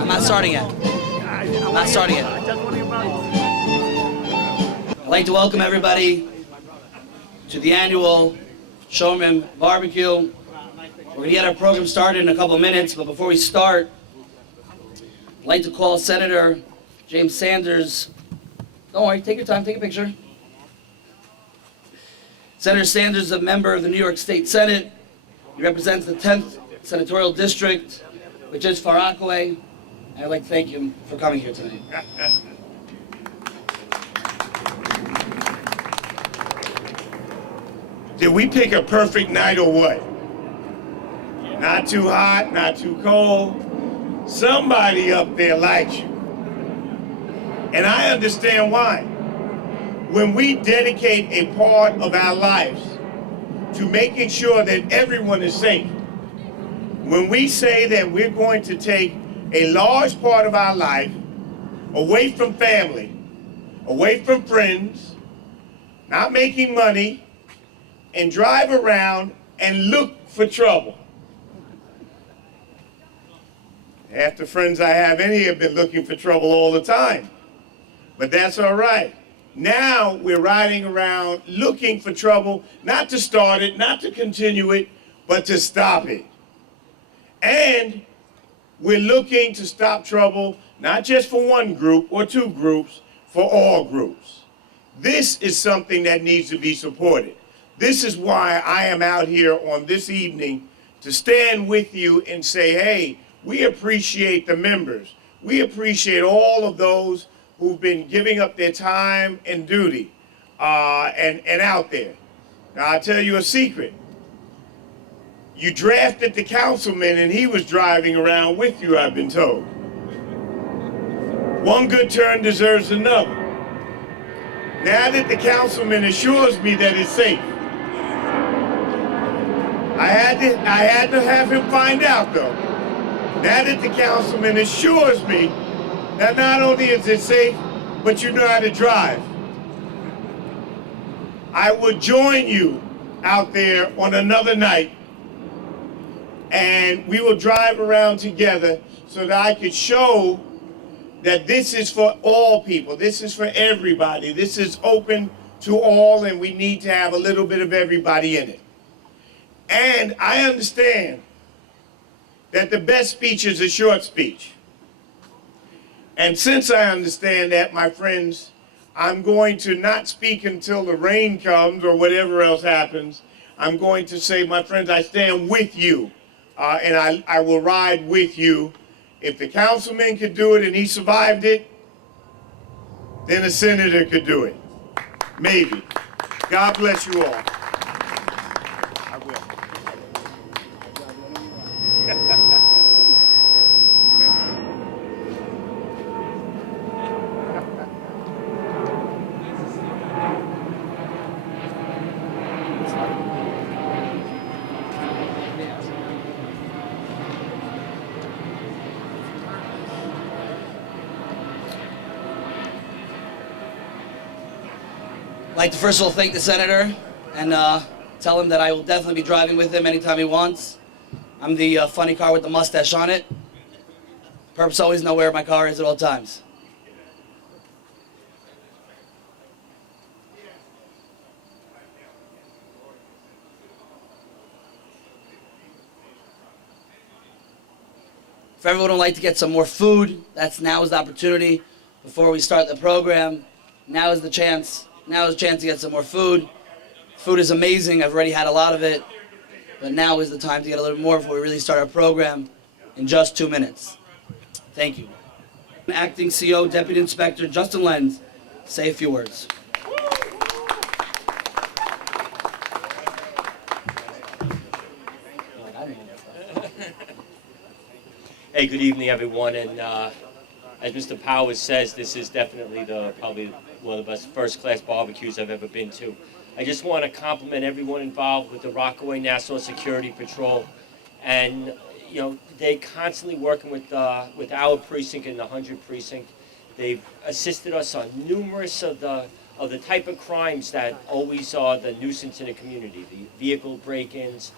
I'm not starting yet. I'm not starting yet. I'd like to welcome everybody to the annual Showman Barbecue. We're going to get our program started in a couple of minutes, but before we start, I'd like to call Senator James Sanders. Don't worry, take your time, take a picture. Senator Sanders is a member of the New York State Senate. He represents the 10th Senatorial District, which is Far Rockaway. And I'd like to thank him for coming here tonight. Did we pick a perfect night or what? Not too hot, not too cold. Somebody up there likes you. And I understand why. When we dedicate a part of our lives to making sure that everyone is safe, when we say that we're going to take a large part of our life away from family, away from friends, not making money, and drive around and look for trouble. Half the friends I have in here have been looking for trouble all the time, but that's all right. Now we're riding around looking for trouble, not to start it, not to continue it, but to stop it. And we're looking to stop trouble, not just for one group or two groups, for all groups. This is something that needs to be supported. This is why I am out here on this evening to stand with you and say, hey, we appreciate the members. We appreciate all of those who've been giving up their time and duty and out there. Now, I'll tell you a secret. You drafted the councilman and he was driving around with you, I've been told. One good turn deserves another. Now that the councilman assures me that it's safe, I had to have him find out though. Now that the councilman assures me that not only is it safe, but you know how to drive, I would join you out there on another night and we will drive around together so that I could show that this is for all people. This is for everybody. This is open to all, and we need to have a little bit of everybody in it. And I understand that the best speech is a short speech. And since I understand that, my friends, I'm going to not speak until the rain comes or whatever else happens. I'm going to say, my friends, I stand with you, and I will ride with you. If the councilman could do it and he survived it, then a senator could do it. Maybe. God bless you all. I will. I'd like to first of all thank the senator and tell him that I will definitely be driving with him anytime he wants. I'm the funny car with the mustache on it. Perps always know where my car is at all times. For everyone who would like to get some more food, now is the opportunity. Before we start the program, now is the chance. Now is a chance to get some more food. Food is amazing. I've already had a lot of it. But now is the time to get a little more before we really start our program in just 2 minutes. Thank you. Acting CO, Deputy Inspector Justin Lenz, say a few words. Hey, good evening, everyone. And as Mr. Powers says, this is definitely probably one of the best first-class barbecues I've ever been to. I just want to compliment everyone involved with the Rockaway-Nassau Security Patrol, and they're constantly working with our precinct and the 100 precinct. They've assisted us on numerous of the type of crimes that always are the nuisance in the community, the vehicle break-ins.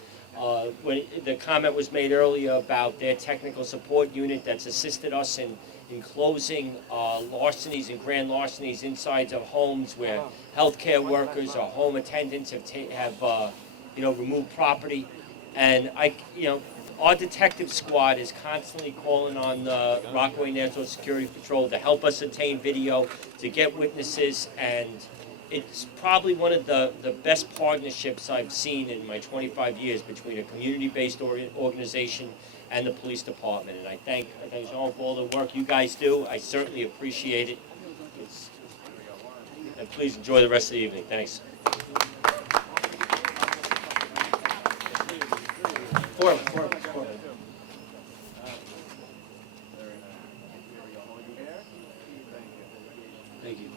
When the comment was made earlier about their technical support unit that's assisted us in closing larcenies and grand larcenies inside of homes where healthcare workers or home attendants have removed property, and our detective squad is constantly calling on the Rockaway Nassau Security Patrol to help us obtain video, to get witnesses, and it's probably one of the best partnerships I've seen in my 25 years between a community-based organization and the police department. And I thank you all for all the work you guys do. I certainly appreciate it. And please enjoy the rest of the evening. Thanks. Four of us. Thank you.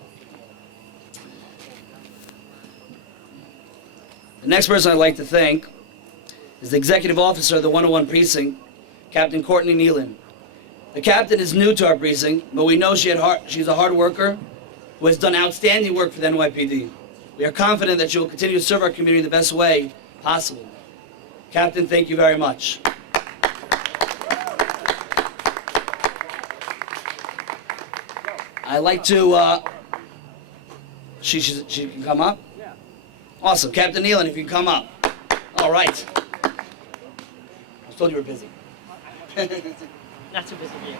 The next person I'd like to thank is the Executive Officer of the 101 Precinct, Captain Courtney Nealon. The captain is new to our precinct, but we know she's a hard worker who has done outstanding work for the NYPD. We are confident that she will continue to serve our community the best way possible. Captain, thank you very much. I'd like to, she can come up? Yeah. Awesome. Captain Nealon, if you can come up. All right. I was told you were busy. Not so busy for you.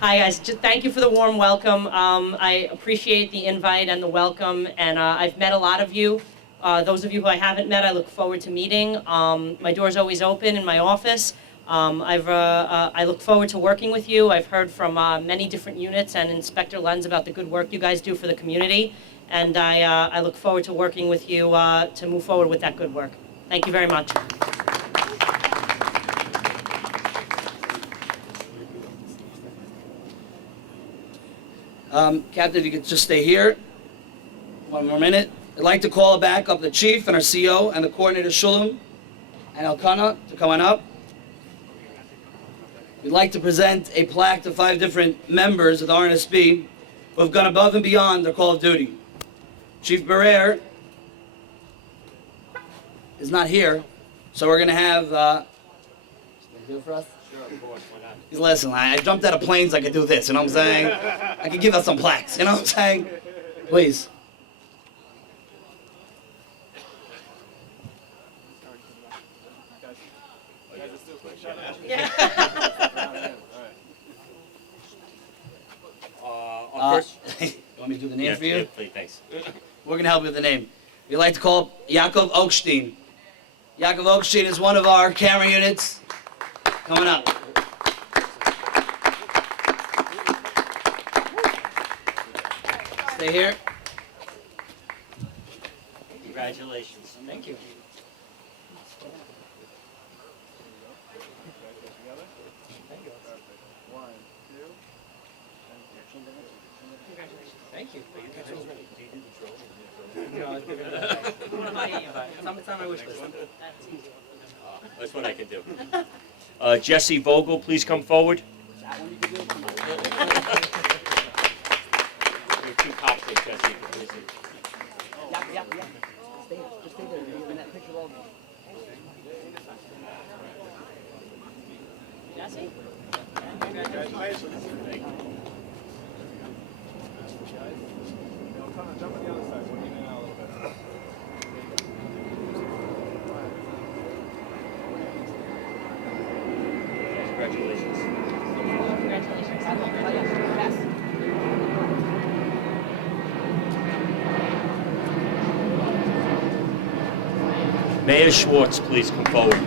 Hi guys, just thank you for the warm welcome. I appreciate the invite and the welcome, and I've met a lot of you. Those of you who I haven't met, I look forward to meeting. My door's always open in my office. I look forward to working with you. I've heard from many different units and Inspector Lenz about the good work you guys do for the community, and I look forward to working with you to move forward with that good work. Thank you very much. Captain, if you could just stay here. One more minute. I'd like to call back up the chief and our CO and the coordinator Shulam and Elkanah to come on up. We'd like to present a plaque to 5 different members of the Rnsp who have gone above and beyond their call of duty. Chief Barrere is not here, so we're going to have... do it for us? Sure, of course. Why not? Listen, I jumped out of planes, I could do this, you know what I'm saying? I could give us some plaques, you know what I'm saying? Please. You want me to do the name for you? Yeah, please, thanks. We're going to help you with the name. We'd like to call Yaakov Oakstein. Yaakov Oakstein is one of our camera units. Coming up. Stay here. Congratulations. Thank you. Thank you. It's on my wish list. That's what I can do. Jesse Vogel, please come forward. That one you can do. There are 2 cops there, Jesse. Yeah. Just stay there. You're in that picture of all of them. Jesse? Congratulations. Thank you. Jump on the other side. We'll even out a little bit. Congratulations. Mayor Schwartz, please come forward.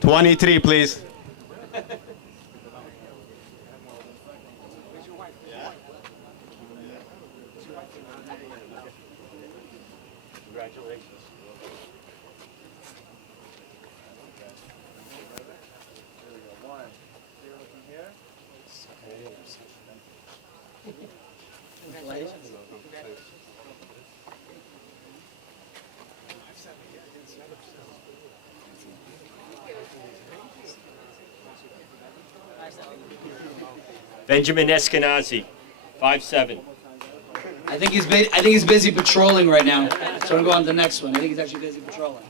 23, please. Congratulations. Benjamin Eskenazi, 5'7". I think he's busy patrolling right now. So I'm going on to the next one. I think he's actually busy patrolling.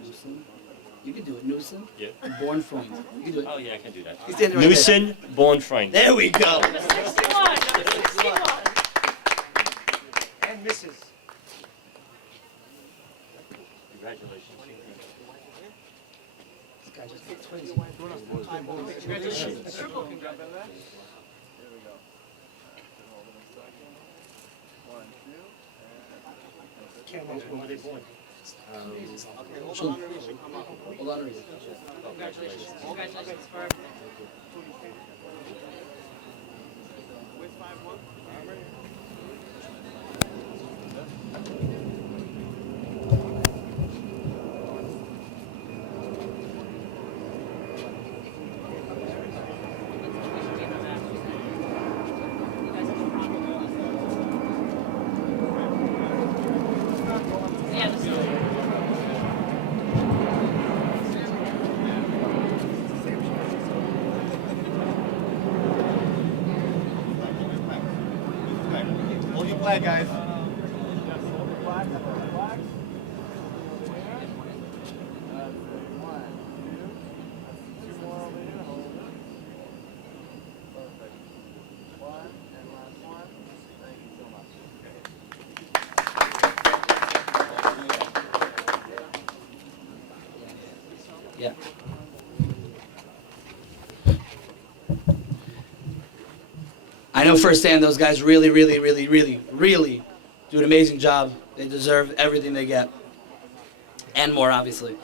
Newsom? You can do it, Newsom. Yeah. Born Freund. You can do it. Oh yeah, I can do that. He's standing right Newson Bornfrein. there. There we go. Number 61, number 61. And Mrs. Congratulations. This guy just did twins. Congratulations. When were they born? Hold on, Reese. Congratulations. Congratulations for everything. Yeah, this is Hold your flag, guys. Yeah. I know firsthand those guys really do an amazing job. They deserve everything they get. And more, obviously.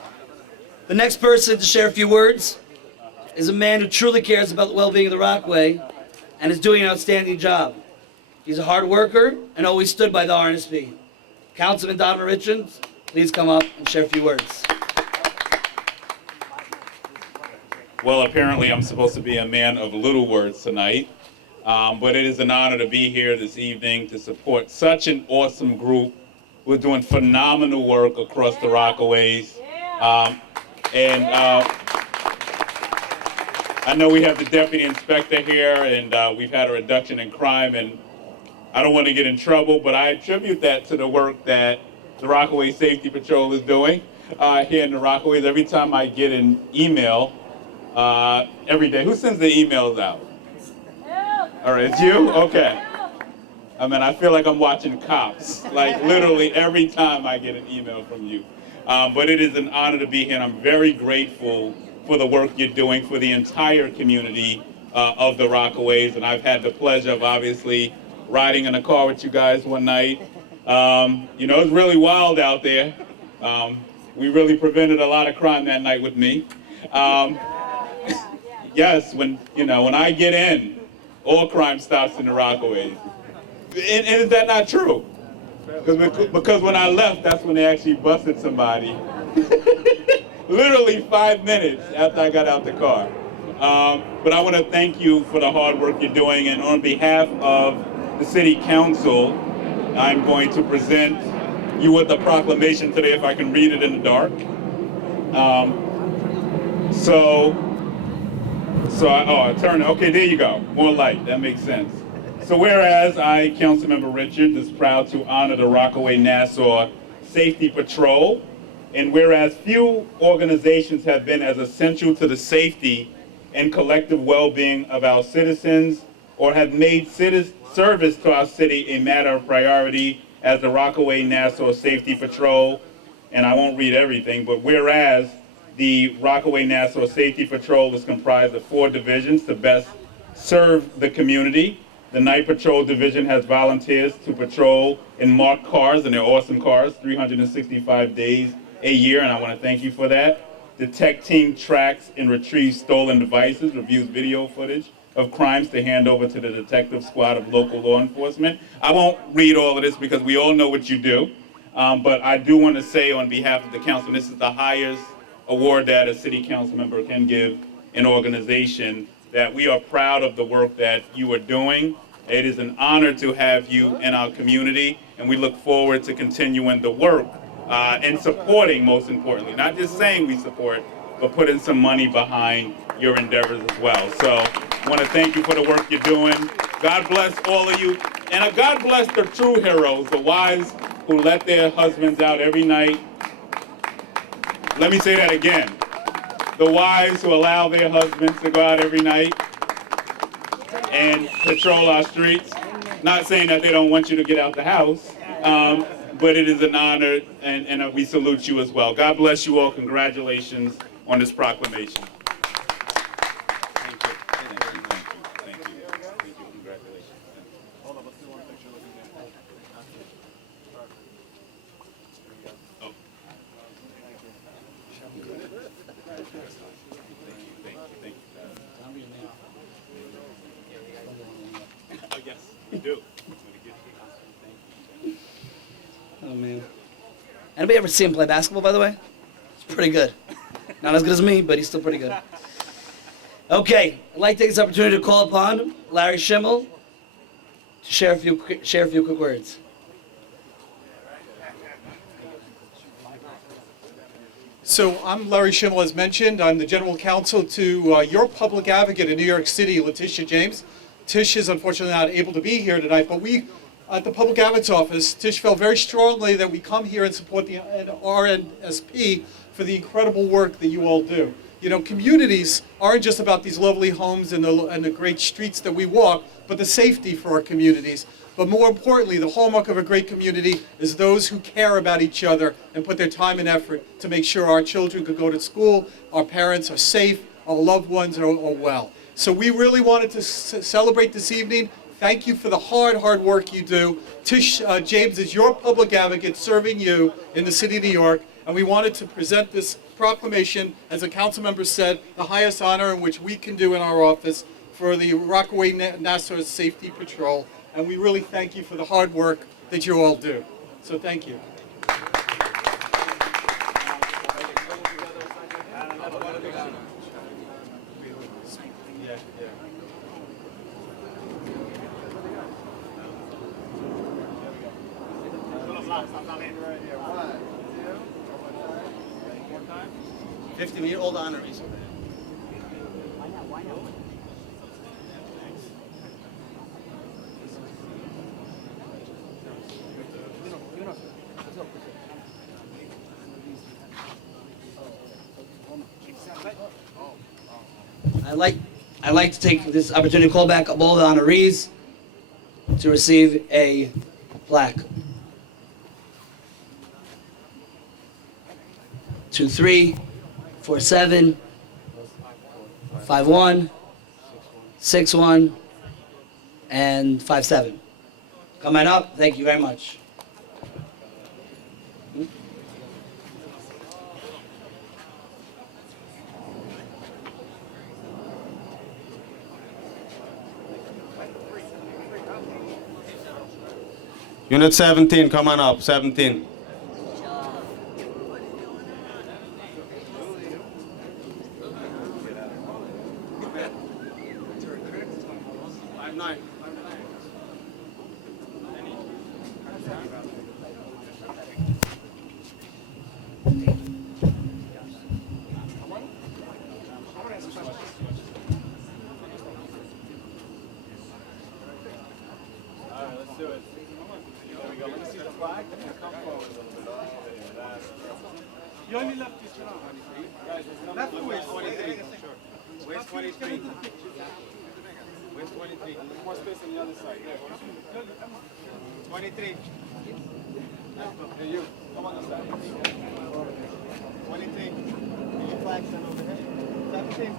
The next person to share a few words is a man who truly cares about the well-being of the Rockaway and is doing an outstanding job. He's a hard worker and always stood by the Rnsp. Councilman Donovan Richards, please come up and share a few words. Well, apparently I'm supposed to be a man of little words tonight, but it is an honor to be here this evening to support such an awesome group who are doing phenomenal work across the Rockaways. I know we have the deputy inspector here, and we've had a reduction in crime, and I don't want to get in trouble, but I attribute that to the work that the Rockaway Safety Patrol is doing here in the Rockaways. Every time I get an email, every day. Who sends the emails out? All right, it's you? Okay. I mean, I feel like I'm watching Cops, like literally every time I get an email from you. But it is an honor to be here, and I'm very grateful for the work you're doing for the entire community of the Rockaways. And I've had the pleasure of obviously riding in a car with you guys one night. You know, it's really wild out there. We really prevented a lot of crime that night with me. Yes, when I get in, all crime stops in the Rockaways. And is that not true? Because when I left, that's when they actually busted somebody. Literally 5 minutes after I got out the car. But I want to thank you for the hard work you're doing, and on behalf of the City Council, I'm going to present you with a proclamation today, if I can read it in the dark. Okay, there you go. More light, that makes sense. So whereas I, Councilmember Richards, is proud to honor the Rockaway Nassau Safety Patrol, and whereas few organizations have been as essential to the safety and collective well-being of our citizens or have made service to our city a matter of priority as the Rockaway Nassau Safety Patrol, and I won't read everything, but whereas the Rockaway Nassau Safety Patrol is comprised of 4 divisions to best serve the community. The Night Patrol Division has volunteers to patrol in marked cars, and they're awesome cars, 365 days a year, and I want to thank you for that. The tech team tracks and retrieves stolen devices, reviews video footage of crimes to hand over to the detective squad of local law enforcement. I won't read all of this because we all know what you do, but I do want to say on behalf of the council, this is the highest award that a city council member can give an organization, that we are proud of the work that you are doing. It is an honor to have you in our community, and we look forward to continuing the work and supporting, most importantly, not just saying we support, but putting some money behind your endeavors as well. So I want to thank you for the work you're doing. God bless all of you, and God bless the true heroes, the wives who let their husbands out every night. Let me say that again. The wives who allow their husbands to go out every night and patrol our streets. Not saying that they don't want you to get out the house, but it is an honor, and we salute you as well. God bless you all. Congratulations on this proclamation. Thank you. Thank you. Thank you. Thank you. Congratulations. Hold on, let's do one picture looking at. Oh. Thank you. Oh, yes, we do. Oh man. Anybody ever see him play basketball, by the way? It's pretty good. Not as good as me, but he's still pretty good. Okay, I'd like to take this opportunity to call upon Larry Schimmel to share a few quick words. So I'm Larry Schimmel, as mentioned. I'm the general counsel to your public advocate in New York City, Letitia James. Tish is unfortunately not able to be here tonight, but we, at the public advocate's office, Tish felt very strongly that we come here and support the Rnsp for the incredible work that you all do. You know, communities aren't just about these lovely homes and the great streets that we walk, but the safety for our communities. But more importantly, the hallmark of a great community is those who care about each other and put their time and effort to make sure our children could go to school, our parents are safe, our loved ones are well. So we really wanted to celebrate this evening. Thank you for the hard work you do. Tish James is your public advocate serving you in the city of New York, and we wanted to present this proclamation, as the council member said, the highest honor in which we can do in our office for the Rockaway Nassau Safety Patrol. And we really thank you for the hard work that you all do. So thank you. Old honorees. I'd like to take this opportunity to call back up all the honorees to receive a plaque. 23, 47, 51, 61, and 57. Come on up. Thank you very much. Unit 17, come on up, 17. You only left this round. Left waist. Waist 23. Waist 23. More space on the other side. 23. Hey, you. Come on this side. 23. Can you flag stand over here? 17.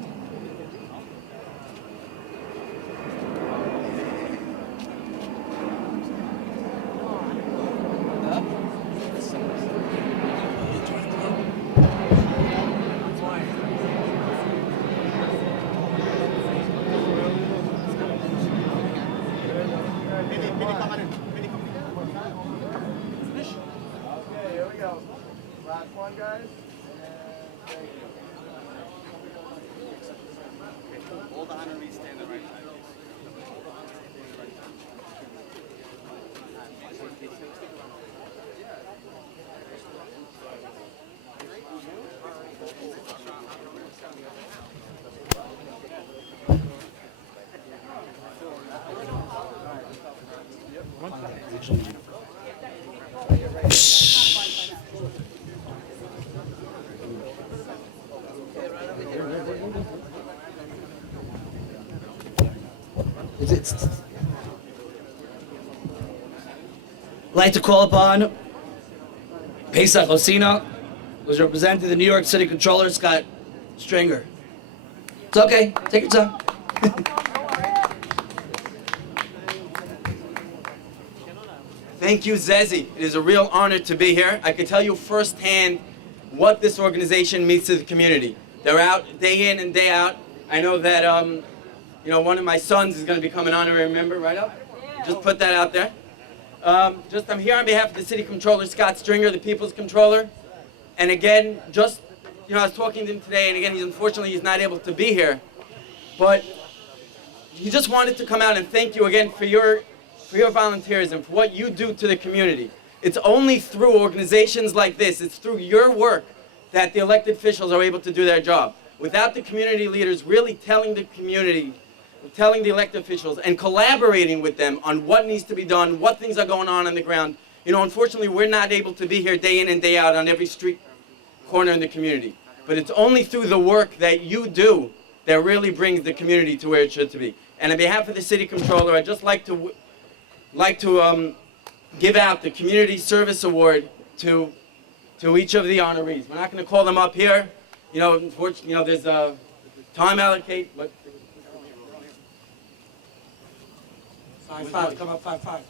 one, guys. And thank you. All the honorees stand the right side. I'd like to call upon Pesach Osina, who's representing the New York City Controller, Scott Stringer. It's okay, take your time. Thank you, Zezi. It is a real honor to be here. I can tell you firsthand what this organization means to the community. They're out day in and day out. I know that one of my sons is going to become an honorary member, right up? Just put that out there. I'm here on behalf of the City Controller, Scott Stringer, the People's Controller. And again, I was talking to him today, and again, unfortunately, he's not able to be here. But he just wanted to come out and thank you again for your volunteerism, for what you do to the community. It's only through organizations like this, it's through your work that the elected officials are able to do their job. Without the community leaders really telling the community, telling the elected officials and collaborating with them on what needs to be done, what things are going on the ground, unfortunately we're not able to be here day in and day out on every street corner in the community. But it's only through the work that you do that really brings the community to where it should be. And on behalf of the City Controller, I'd just like to give out the Community Service Award to each of the honorees. We're not going to call them up here. Unfortunately, there's a time allocate, but 5-5, come up 5-5.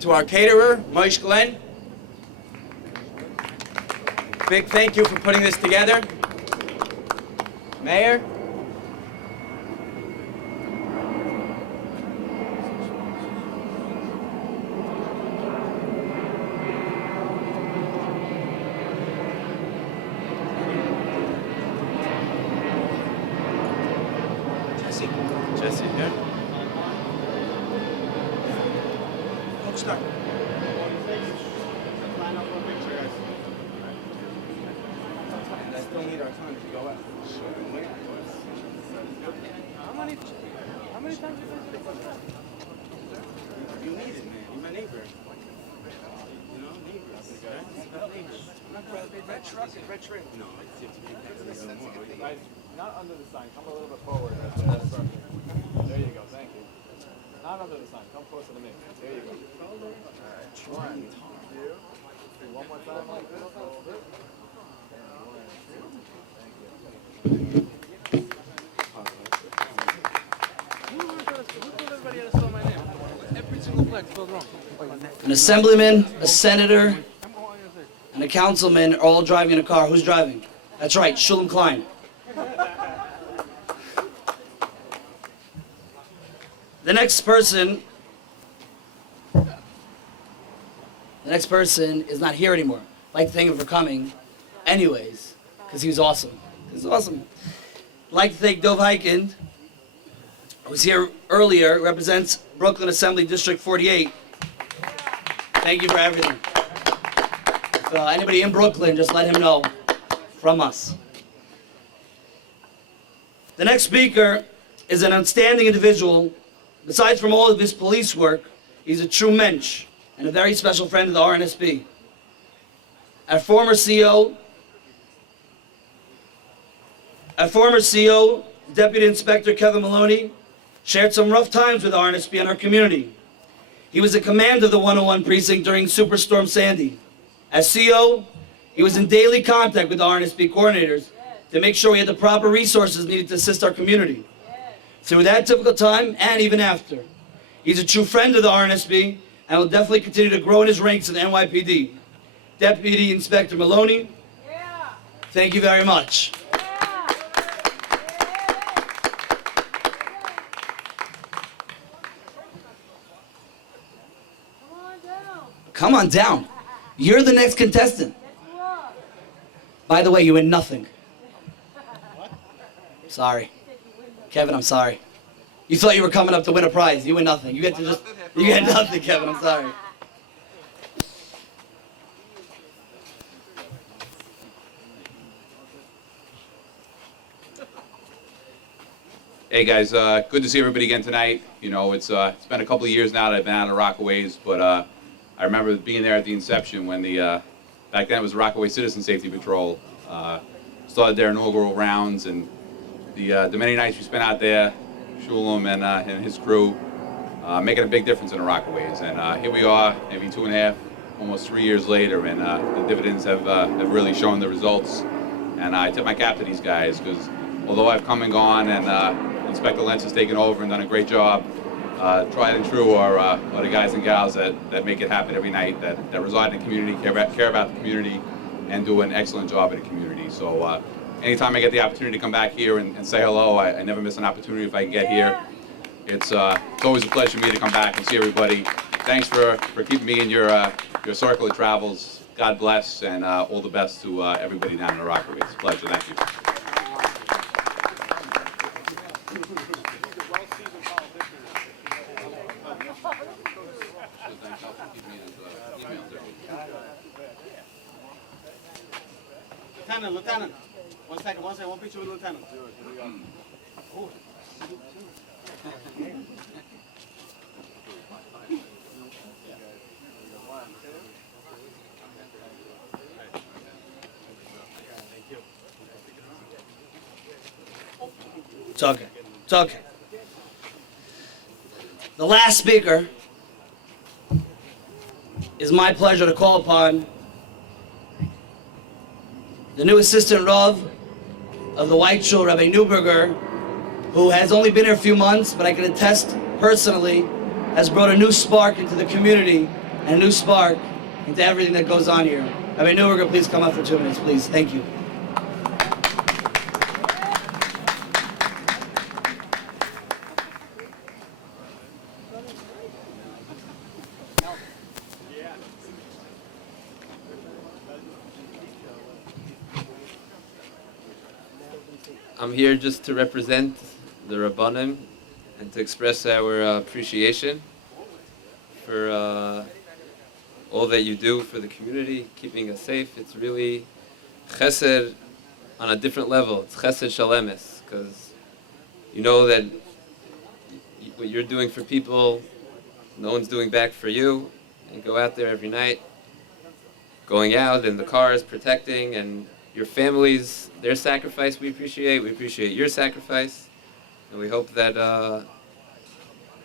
To our caterer, Moish Glenn. Big thank you for putting this together. Mayor. Jesse here. Coach Stark. And I still need our time to go out. How many times you guys do that? You need it, man. You're my neighbor. Neighbors. Red truck and red trim. No, it's Guys, not under the sign. Come a little bit forward. That's perfect. There you go. Thank you. Not under the sign. Come closer to me. There you go. All right. 1, 2. Do one more time like this. Hold it. An assemblyman, a senator, and a councilman are all driving in a car. Who's driving? That's right, Shulam Klein. The next person is not here anymore. I'd like to thank him for coming anyways, because he was awesome. I'd like to thank Dov Heikind, who was here earlier, represents Brooklyn Assembly District 48. Thank you for everything. If anybody in Brooklyn, just let him know from us. The next speaker is an outstanding individual. Besides from all of his police work, he's a true mensch and a very special friend of the Rnsp. Our former CO, Deputy Inspector Kevin Maloney, shared some rough times with Rnsp and our community. He was in command of the 101 precinct during Superstorm Sandy. As CO, he was in daily contact with the Rnsp coordinators to make sure we had the proper resources needed to assist our community. Through that difficult time and even after. He's a true friend of the Rnsp and will definitely continue to grow in his ranks in the NYPD. Deputy Inspector Maloney, thank you very much. Come on down. You're the next contestant. By the way, you win nothing. Sorry. Kevin, I'm sorry. You thought you were coming up to win a prize. You win nothing. You get nothing, Kevin. I'm sorry. Hey guys, good to see everybody again tonight. You know, it's been a couple of years now that I've been out of Rockaways, but I remember being there at the inception when back then it was the Rockaway Citizen Safety Patrol, started their inaugural rounds, and the many nights we spent out there, Shulam and his crew, making a big difference in the Rockaways. And here we are, maybe 2.5, almost 3 years later, and the dividends have really shown the results. And I tip my cap to these guys, because although I've come and gone, and Inspector Lentz has taken over and done a great job, tried and true are the guys and gals that make it happen every night, that reside in the community, care about the community, and do an excellent job in the community. So anytime I get the opportunity to come back here and say hello, I never miss an opportunity if I can get here. It's always a pleasure for me to come back and see everybody. Thanks for keeping me in your circle of travels. God bless, and all the best to everybody down in the Rockaways. It's a pleasure. Thank you. Lieutenant. One second, one picture with Lieutenant. Oh. It's okay. It's okay. The last speaker is my pleasure to call upon the new assistant Rav of the White Shul, Rabbi Newberger, who has only been here a few months, but I can attest personally, has brought a new spark into the community and a new spark into everything that goes on here. Rabbi Newberger, please come up for 2 minutes, please. Thank you. I'm here just to represent the Rabbanim and to express our appreciation for all that you do for the community, keeping us safe. It's really chesed on a different level. It's chesed shalemes, because you know that what you're doing for people, no one's doing back for you. And go out there every night, going out in the cars, protecting, and your families, their sacrifice we appreciate. We appreciate your sacrifice. And we hope that the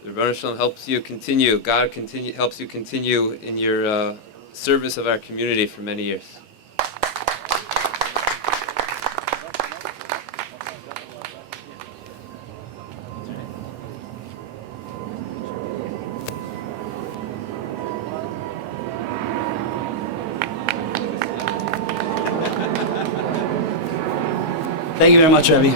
Rebbeinu Shalom helps you continue, God helps you continue in your service of our community for many years. Thank you very much, Rebbe.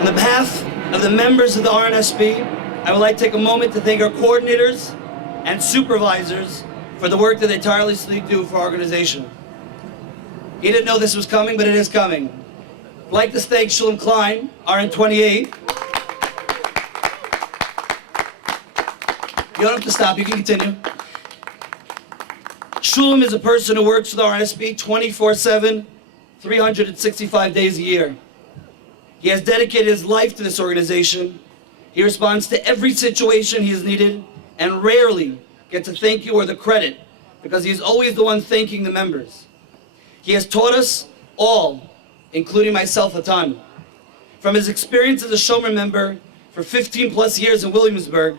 On the behalf of the members of the Rnsp, I would like to take a moment to thank our coordinators and supervisors for the work that they tirelessly do for our organization. You didn't know this was coming, but it is coming. I'd like to thank Shulam Klein, RN28. You don't have to stop, you can continue. Shulam is a person who works with Rnsp 24/7, 365 days a year. He has dedicated his life to this organization. He responds to every situation he is needed and rarely gets a thank you or the credit because he is always the one thanking the members. He has taught us all, including myself, a ton. From his experience as a Shomer member for 15 plus years in Williamsburg,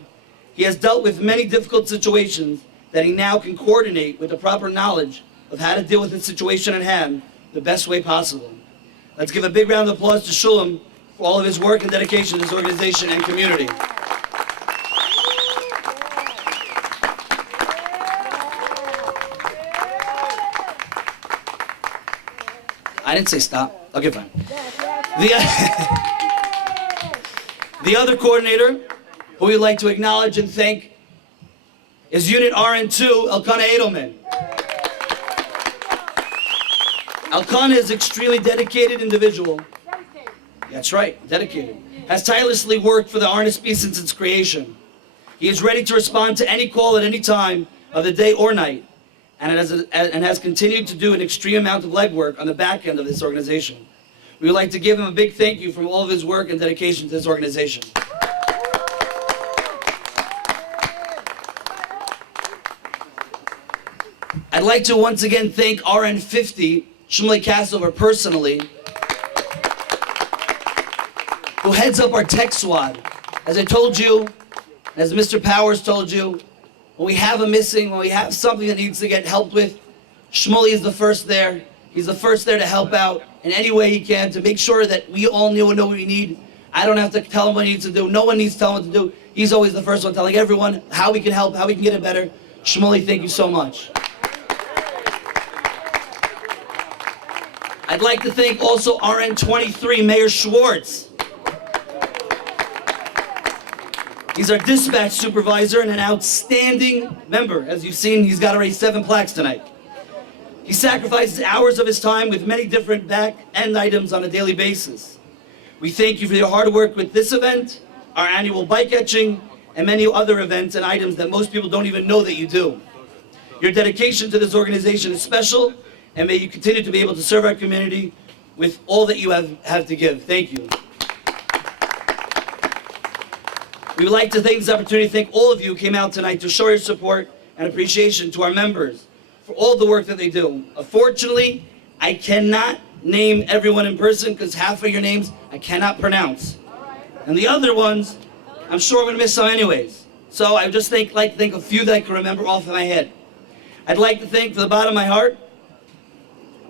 he has dealt with many difficult situations that he now can coordinate with the proper knowledge of how to deal with the situation at hand the best way possible. Let's give a big round of applause to Shulam for all of his work and dedication to this organization and community. I didn't say stop. Okay, fine. The other coordinator who we'd like to acknowledge and thank is Unit RN2, Elkanah Edelman. Elkanah is an extremely dedicated individual. That's right, dedicated. Has tirelessly worked for the Rnsp since its creation. He is ready to respond to any call at any time of the day or night, and has continued to do an extreme amount of legwork on the back end of this organization. We would like to give him a big thank you for all of his work and dedication to this organization. I'd like to once again thank RN50, Shmuley Kassover personally, who heads up our tech squad. As I told you, as Mr. Powers told you, when we have a missing, when we have something that needs to get helped with, Shmuley is the first there. He's the first there to help out in any way he can to make sure that we all know what we need. I don't have to tell him what he needs to do. No one needs to tell him what to do. He's always the first one telling everyone how we can help, how we can get it better. Shmuley, thank you so much. I'd like to thank also RN23, Mayor Schwartz. He's our dispatch supervisor and an outstanding member. As you've seen, he's got already 7 plaques tonight. He sacrifices hours of his time with many different back-end items on a daily basis. We thank you for your hard work with this event, our annual bike etching, and many other events and items that most people don't even know that you do. Your dedication to this organization is special, and may you continue to be able to serve our community with all that you have to give. Thank you. We would like to take this opportunity to thank all of you who came out tonight to show your support and appreciation to our members for all the work that they do. Unfortunately, I cannot name everyone in person because half of your names I cannot pronounce. And the other ones, I'm sure I'm going to miss some anyways. So I would just like to thank a few that I can remember off of my head. I'd like to thank from the bottom of my heart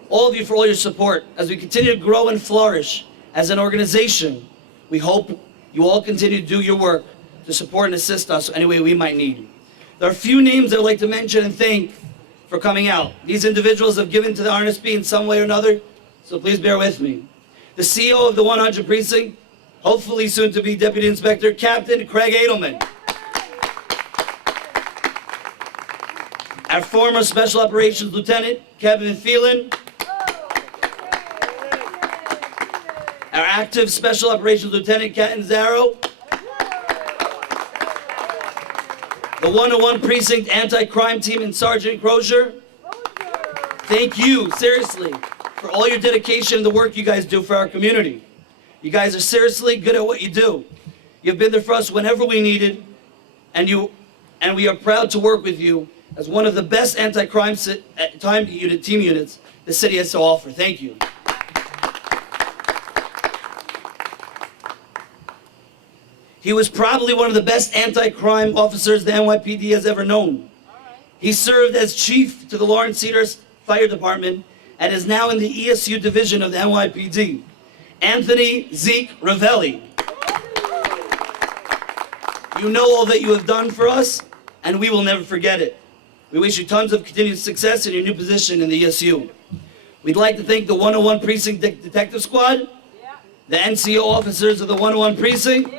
all of you for all your support. As we continue to grow and flourish as an organization, we hope you all continue to do your work to support and assist us any way we might need. There are a few names I'd like to mention and thank for coming out. These individuals have given to the Rnsp in some way or another, so please bear with me. The CEO of the 100 Precinct, hopefully soon to be Deputy Inspector, Captain Craig Edelman. Our former Special Operations Lieutenant, Kevin Thielen. Our active Special Operations Lieutenant, Captain Zaro. The 101 Precinct Anti-Crime Team and Sergeant Crozier. Thank you, seriously, for all your dedication and the work you guys do for our community. You guys are seriously good at what you do. You've been there for us whenever we needed, and we are proud to work with you as one of the best anti-crime team units the city has to offer. Thank you. He was probably one of the best anti-crime officers the NYPD has ever known. He served as chief to the Lawrence Cedar Fire Department and is now in the ESU division of the NYPD. Anthony Zeke Ravelli. You know all that you have done for us, and we will never forget it. We wish you tons of continued success in your new position in the ESU. We'd like to thank the 101 Precinct Detective Squad, the NCO officers of the 101 Precinct.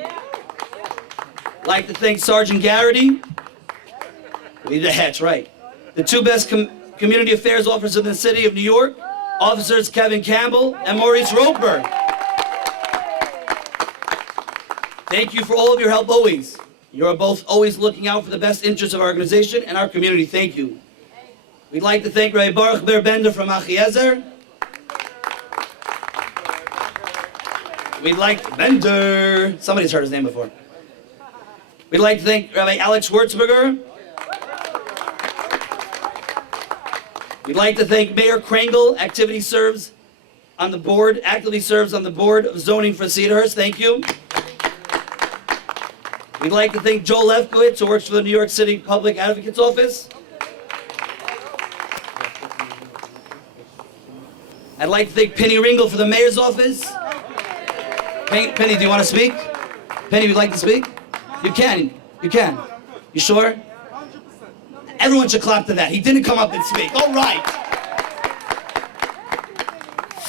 I'd like to thank Sergeant Garrity. That's right. The 2 best community affairs officers in the city of New York, Officers Kevin Campbell and Maurice Roper. Thank you for all of your help always. You are both always looking out for the best interests of our organization and our community. Thank you. We'd like to thank Rabbi Baruch Ber-Bender from Achiezer. We'd like Bender. Somebody's heard his name before. We'd like to thank Rabbi Alex Wurzberger. We'd like to thank Mayor Krangle, actively serves on the board of zoning for Cedarhurst. Thank you. We'd like to thank Joel Lefkowitz, who works for the New York City Public Advocate's Office. I'd like to thank Penny Ringle for the mayor's office. Penny, do you want to speak? Penny, would you like to speak? You can. You can. You sure? 100%. Everyone should clap to that. He didn't come up and speak. All right.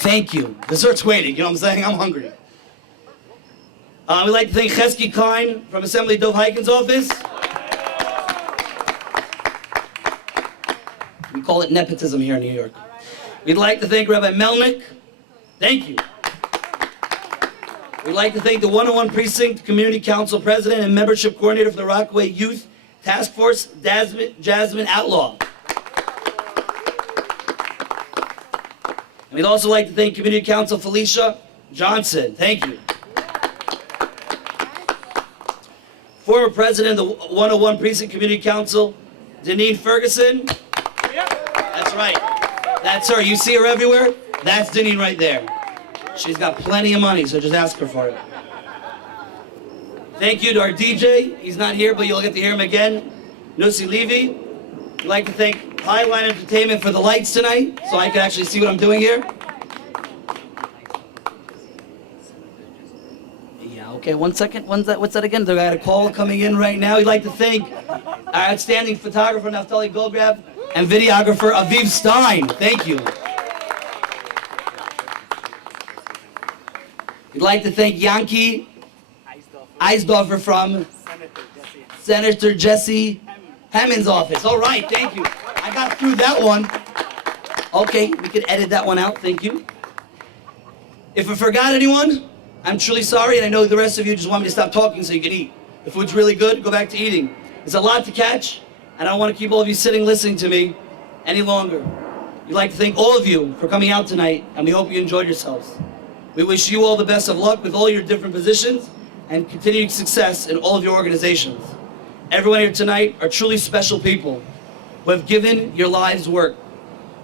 Thank you. Dessert's waiting. You know what I'm saying? I'm hungry. We'd like to thank Chesky Klein from Assembly Dov Heiken's office. We call it nepotism here in New York. We'd like to thank Rabbi Melnick. Thank you. We'd like to thank the 101 Precinct Community Council President and Membership Coordinator for the Rockaway Youth Task Force, Jasmine Outlaw. And we'd also like to thank Community Council Felicia Johnson. Thank you. Former President of the 101 Precinct Community Council, Deneen Ferguson. That's right. That's her. You see her everywhere? That's Deneen right there. She's got plenty of money, so just ask her for it. Thank you to our DJ. He's not here, but you'll get to hear him again. Nussi Levy. I'd like to thank Highline Entertainment for the lights tonight, so I can actually see what I'm doing here. Yeah, okay, 1 second. What's that again? I got a call coming in right now. We'd like to thank our outstanding photographer, Naftali Golgrab, and videographer, Aviv Stein. Thank you. We'd like to thank Yankee Eisdorfer from Senator Jesse Hammond's office. All right, thank you. I got through that one. Okay, we can edit that one out, thank you. If I forgot anyone, I'm truly sorry, and I know the rest of you just want me to stop talking so you can eat. The food's really good, go back to eating. There's a lot to catch, and I don't want to keep all of you sitting listening to me any longer. We'd like to thank all of you for coming out tonight, and we hope you enjoyed yourselves. We wish you all the best of luck with all your different positions and continued success in all of your organizations. Everyone here tonight are truly special people who have given your lives work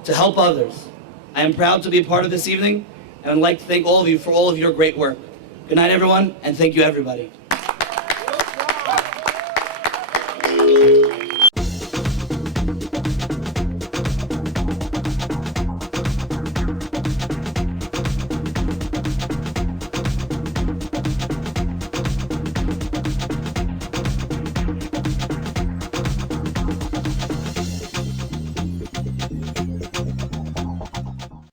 to help others. I am proud to be a part of this evening, and I'd like to thank all of you for all of your great work. Good night, everyone, and thank you, everybody.